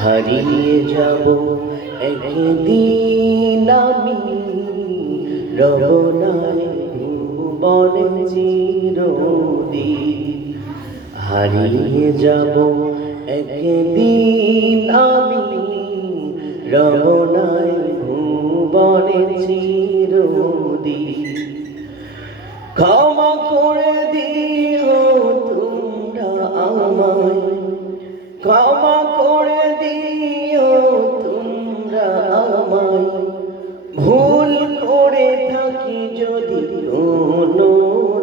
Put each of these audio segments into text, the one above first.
হারিয়ে যাব একদিন আমি রবনায় বনে চিরদিন। হারিয়ে যাব একদিন আমি রবনায় বনে চিরদিন। ক্ষমা করে তোমরা আমায় ক্ষমা করে দিও তোমরা আমায়। ভুল করে থাকি যদি কোনো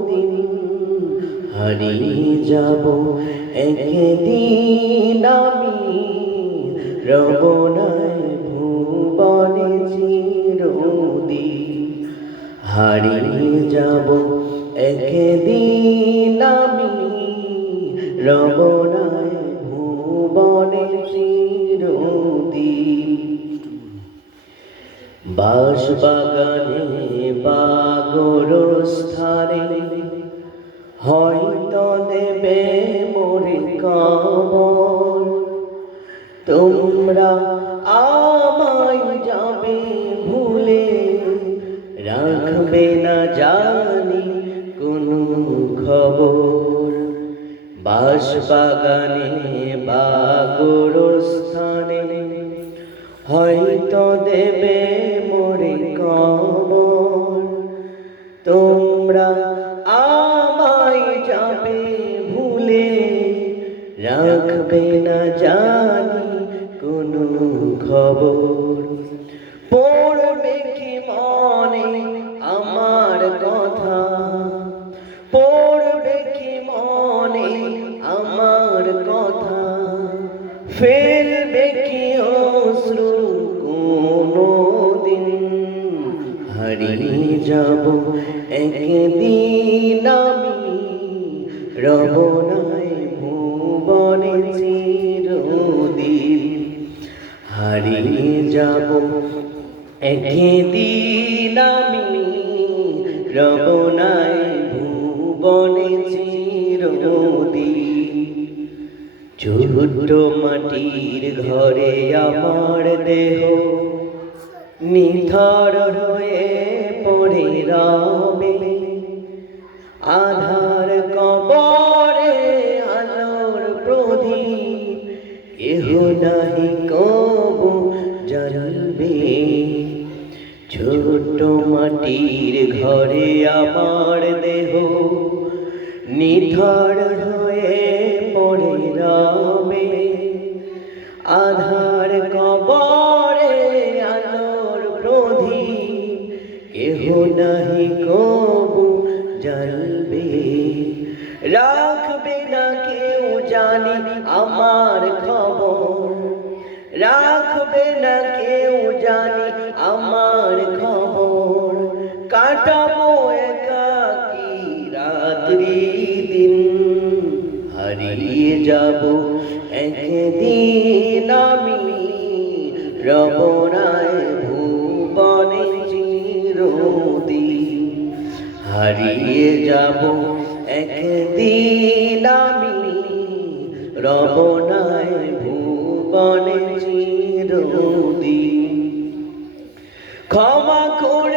দিন। হারিয়ে যাব একদিন আমি রবনায় ভুবনে চিরদিন। হারিয়ে যাব একদিন আমি রবনায় ভুবনে চিরদিন বাস বাগানে বাগর স্থানে হয়তো দেবে মোরে কবর। তোমরা বাস বাগানে স্থানে হয়তো দেবে মোরে কবর। তোমরা আমায় যাবে ভুলে, রাখবে না জানি কোনো খবর। ফেলবে কি অশ্রু? কোনো দিন হারিয়ে যাব। একদিন আমি রবনায় ভুবনে চিরদিন হারিয়ে যাব। একদিন আমি রবনায় ভুবনে চিরদিন ছোট মাটির ঘরে আমার দেহ। নিথর হয়ে পড়ে রবে। আধার কবরে আলোর প্রদীপ, কেহ নাহি কবু জ্বলবে। ছোট মাটির ঘরে আমার দেহ। নিথর হয়ে কেহ নাহি কবু জ্বলবে রাখবে না কেউ জানি আমার খবর। রাখবে না কেউ জানি আমার খবর। কাটাবো একাকি রাত্রি দিন। হারিয়ে যাব একদিন আমি রবনায় হারিয়ে যাব। একদিন আমি রবনায় ভুবনে চিরদিন। ক্ষমা করে